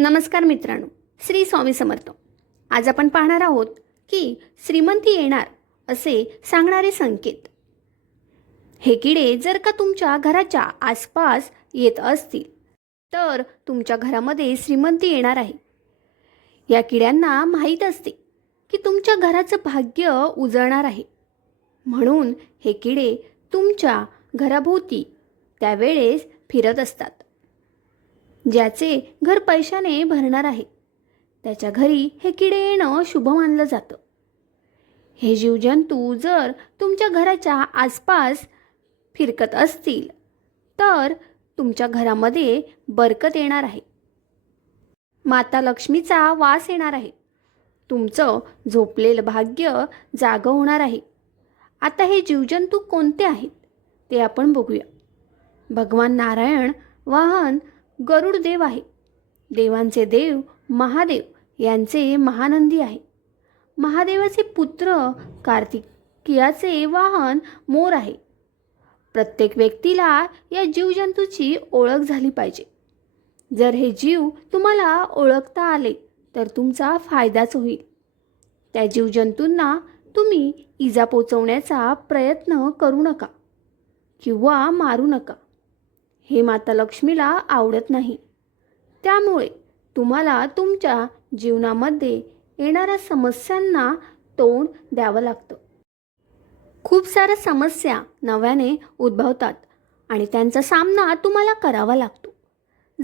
नमस्कार मित्रांनो श्री स्वामी समर्थ. आज आपण पाहणार आहोत की श्रीमंती येणार असे सांगणारे संकेत. हे किडे जर का तुमच्या घराच्या आसपास येत असतील तर तुमच्या घरामध्ये श्रीमंती येणार आहे. या किड्यांना माहीत असते की तुमच्या घराचं भाग्य उजळणार आहे. म्हणून हे किडे तुमच्या घराभोवती त्यावेळेस फिरत असतात. ज्याचे घर पैशाने भरणार आहे. त्याच्या घरी हे किडे येणं शुभ मानलं जातं. हे जीवजंतू जर तुमच्या घराच्या आसपास फिरकत असतील तर तुमच्या घरामध्ये बरकत येणार आहे. माता लक्ष्मीचा वास येणार आहे. तुमचं झोपलेलं भाग्य जागं होणार आहे. आता हे जीवजंतू कोणते आहेत ते आपण बघूया. भगवान नारायण वाहन गरुड देव आहे. देवांचे देव महादेव यांचे महानंदी आहे. महादेवाचे पुत्र कार्तिकियाचे वाहन मोर आहे. प्रत्येक व्यक्तीला या जीवजंतूची ओळख झाली पाहिजे. जर हे जीव तुम्हाला ओळखता आले तर तुमचा फायदाच होईल. त्या जीवजंतूंना तुम्ही इजा पोचवण्याचा प्रयत्न करू नका किंवा मारू नका. हे माता लक्ष्मीला आवडत नाही. त्यामुळे तुम्हाला तुमच्या जीवनामध्ये येणाऱ्या समस्यांना तोंड द्यावं लागतं. खूप साऱ्या समस्या नव्याने उद्भवतात आणि त्यांचा सामना तुम्हाला करावा लागतो.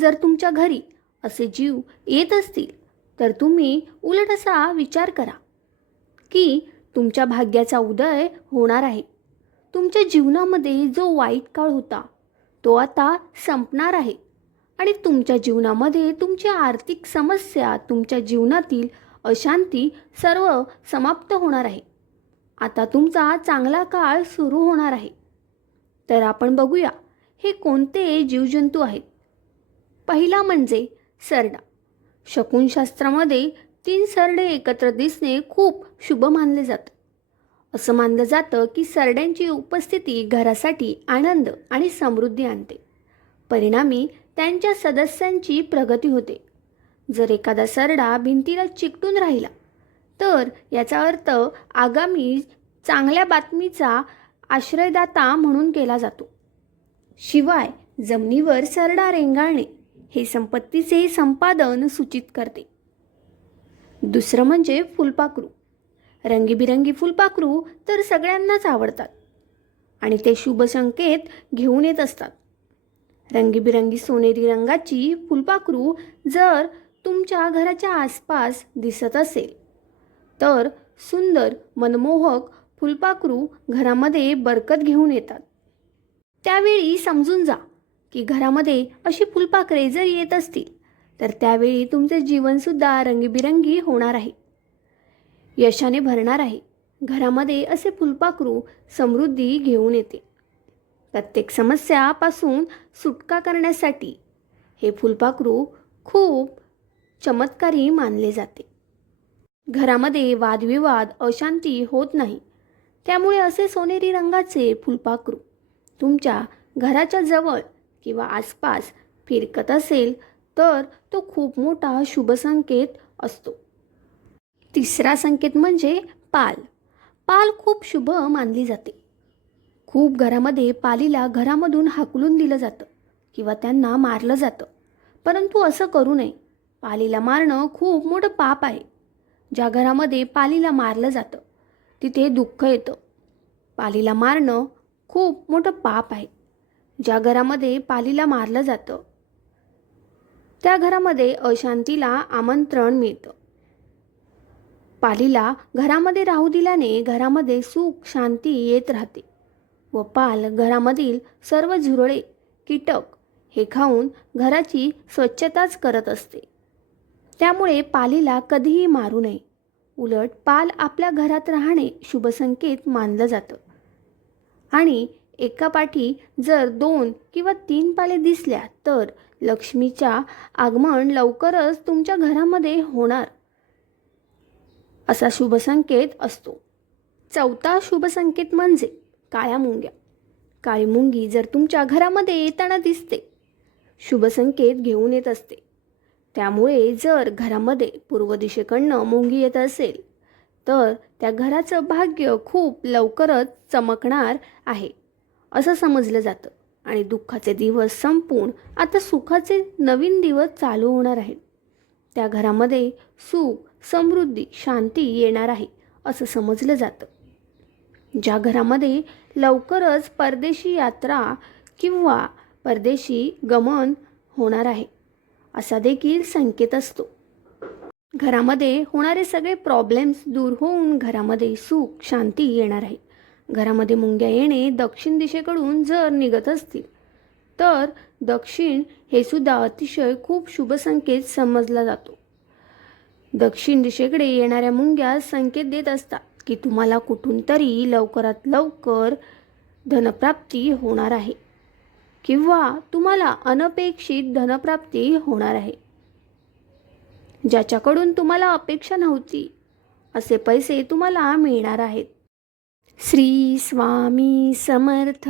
जर तुमच्या घरी असे जीव येत असतील तर तुम्ही उलट असा विचार करा की तुमच्या भाग्याचा उदय होणार आहे. तुमच्या जीवनामध्ये जो वाईट काळ होता तो आता संपणार आहे. आणि तुमच्या जीवनामध्ये तुमची आर्थिक समस्या तुमच्या जीवनातील अशांती सर्व समाप्त होणार आहे. आता तुमचा चांगला काळ सुरू होणार आहे. तर आपण बघूया हे कोणते जीवजंतू आहेत? पहिला म्हणजे सरडा. शकुनशास्त्रामध्ये तीन सरडे एकत्र दिसणे खूप शुभ मानले जातं. असं मानलं जातं की सरड्यांची उपस्थिती घरासाठी आनंद आणि समृद्धी आणते. परिणामी त्यांच्या सदस्यांची प्रगती होते. जर एखादा सरडा भिंतीला चिकटून राहिला तर याचा अर्थ आगामी चांगल्या बातमीचा आश्रयदाता म्हणून केला जातो. शिवाय जमिनीवर सरडा रेंगाळणे हे संपत्तीचे संपादन सूचित करते. दुसरं म्हणजे फुलपाखरू. रंगीबिरंगी फुलपाखरू तर सगळ्यांनाच आवडतात. आणि ते शुभ संकेत घेऊन येत असतात. रंगीबिरंगी सोनेरी रंगाची फुलपाखरू जर तुमच्या घराच्या आसपास दिसत असेल तर सुंदर मनमोहक फुलपाखरू घरामध्ये बरकत घेऊन येतात. त्यावेळी समजून जा की घरामध्ये अशी फुलपाखरे जर येत असतील तर त्यावेळी तुमचे जीवनसुद्धा रंगीबिरंगी होणार आहे. यशाने भरणार आहे. घरामध्ये असे फुलपाखरू समृद्धी घेऊन येते. प्रत्येक समस्यापासून सुटका करण्यासाठी हे फुलपाखरू खूप चमत्कारी मानले जाते. घरामध्ये वादविवाद अशांती होत नाही. त्यामुळे असे सोनेरी रंगाचे फुलपाखरू तुमच्या घराच्या जवळ किंवा आसपास फिरकत असेल तर तो खूप मोठा शुभसंकेत असतो. तिसरा संकेत म्हणजे पाल. पाल खूप शुभ मानली जाते. खूप घरामध्ये पालीला घरामधून हाकलून दिलं जातं किंवा त्यांना मारलं जातं. परंतु असं करू नये. पालीला मारणं खूप मोठं पाप आहे. ज्या घरामध्ये पालीला मारलं जातं तिथे दुःख येतं. पालीला मारणं खूप मोठं पाप आहे. ज्या घरामध्ये पालीला मारलं जातं त्या घरामध्ये अशांतीला आमंत्रण मिळतं. पालीला घरामध्ये राहू दिल्याने घरामध्ये सुख शांती येत राहते. व पाल घरामधील सर्व झुरळे कीटक हे खाऊन घराची स्वच्छताच करत असते. त्यामुळे पालीला कधीही मारू नये. उलट पाल आपल्या घरात राहणे शुभसंकेत मानलं जातं. आणि एका पाठी जर दोन किंवा तीन पाले दिसल्या तर लक्ष्मीच्या आगमन लवकरच तुमच्या घरामध्ये होणार. असा शुभसंकेत असतो. चौथा शुभसंकेत म्हणजे काळ्या मुंग्या काळी मुंगी जर तुमच्या घरामध्ये येताना दिसते शुभसंकेत घेऊन येत असते. त्यामुळे जर घरामध्ये पूर्व दिशेकडनं मुंगी येत असेल तर त्या घराचं भाग्य खूप लवकरच चमकणार आहे असं समजलं जातं आणि दुःखाचे दिवस संपून आता सुखाचे नवीन दिवस चालू होणार आहेत. त्या घरामध्ये सुख समृद्धी शांती येणार आहे असं समजलं जातं. ज्या घरामध्ये लवकरच परदेशी यात्रा किंवा परदेशी गमन होणार आहे असा देखील संकेत असतो. घरामध्ये होणारे सगळे प्रॉब्लेम्स दूर होऊन घरामध्ये सुख शांती येणार आहे. घरामध्ये मुंग्या येणे दक्षिण दिशेकडून जर निघत असतील तर दक्षिण हे सुद्धा अतिशय खूप शुभ संकेत समजला जातो. दक्षिण दिशेकडे येणाऱ्या मुंग्या संकेत देत असतात की तुम्हाला कुठून तरी लवकरात लवकर धनप्राप्ती होणार आहे. किंवा तुम्हाला अनपेक्षित धनप्राप्ती होणार आहे. ज्याच्याकडून तुम्हाला अपेक्षा नव्हती असे पैसे तुम्हाला मिळणार आहेत. श्री स्वामी समर्थ.